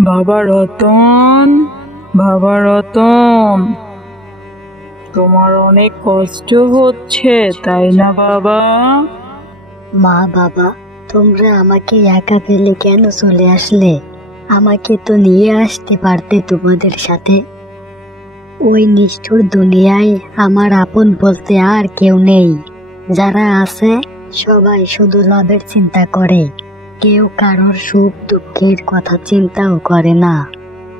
বাবা রতন, বাবা রতন, তোমার অনেক কষ্ট হচ্ছে তাই না বাবা? মা বাবা, তোমরা আমাকে একা ফেলে কেন চলে আসলে? আমাকে তো নিয়ে আসতে পারতে তোমাদের সাথে। ওই নিষ্ঠুর দুনিয়ায় আমার আপন বলতে আর কেউ নেই। যারা আছে সবাই শুধু লাভের চিন্তা করে, কেউ কারোর সুখ দুঃখের কথা চিন্তাও করে না।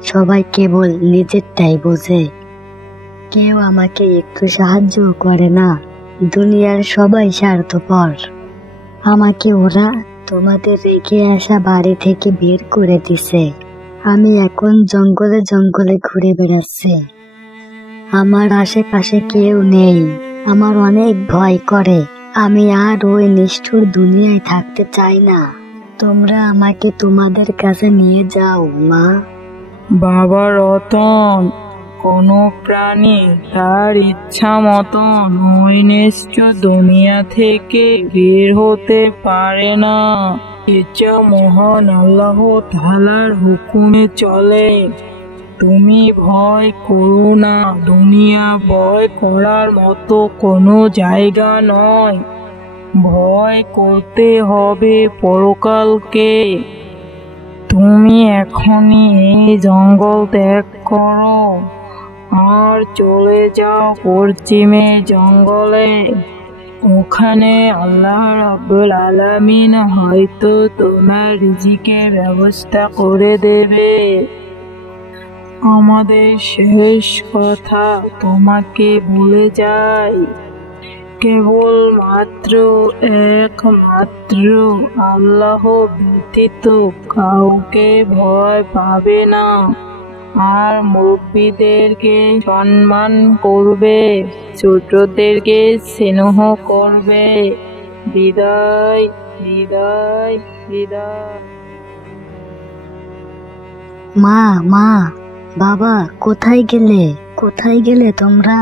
সবাই কেবল নিজেরটাই বোঝে। কেউ আমাকে একটু সাহায্যও করে না। দুনিয়ার সবাই স্বার্থপর। আমাকে ওরা তোমাদের রেখে আসা বাড়ি থেকে বের করে দিছে। আমি এখন জঙ্গলে জঙ্গলে ঘুরে বেড়াচ্ছি। আমার আশেপাশে কেউ নেই। আমার অনেক ভয় করে। আমি আর ওই নিষ্ঠুর দুনিয়ায় থাকতে চাই না। তোমরা আমাকে তোমাদের কাছে নিয়ে যাও মা। বাবা রতন, কোনো প্রাণী তার ইচ্ছা মতন ওই নিষ্ঠুর দুনিয়া থেকে বের হতে পারে না। এটা মহান আল্লাহ তাআলার হুকুমে চলে। তুমি ভয় করো না। দুনিয়া ভয় করার মতো কোনো জায়গা নয়। ভয় করতে হবে পরকালকে। তুমি এখনই এই জঙ্গল ত্যাগ করো আর চলে যাও পশ্চিমে জঙ্গলে। ওখানে আল্লাহ রাব্বুল আলামিন হয়তো তোমার রিজিকের ব্যবস্থা করে দেবে। আমাদের শেষ কথা তোমাকে বলে যাই, কেবলমাত্র একমাত্র আল্লাহ ব্যতীত কাউকে ভয় পাবে না। আর মুরব্বীদেরকে সম্মান করবে, ছোটদেরকে স্নেহ করবে। বিদায়, বিদায়, বিদায়। মা, মা, বাবা, কোথায় গেলে? কোথায় গেলে তোমরা?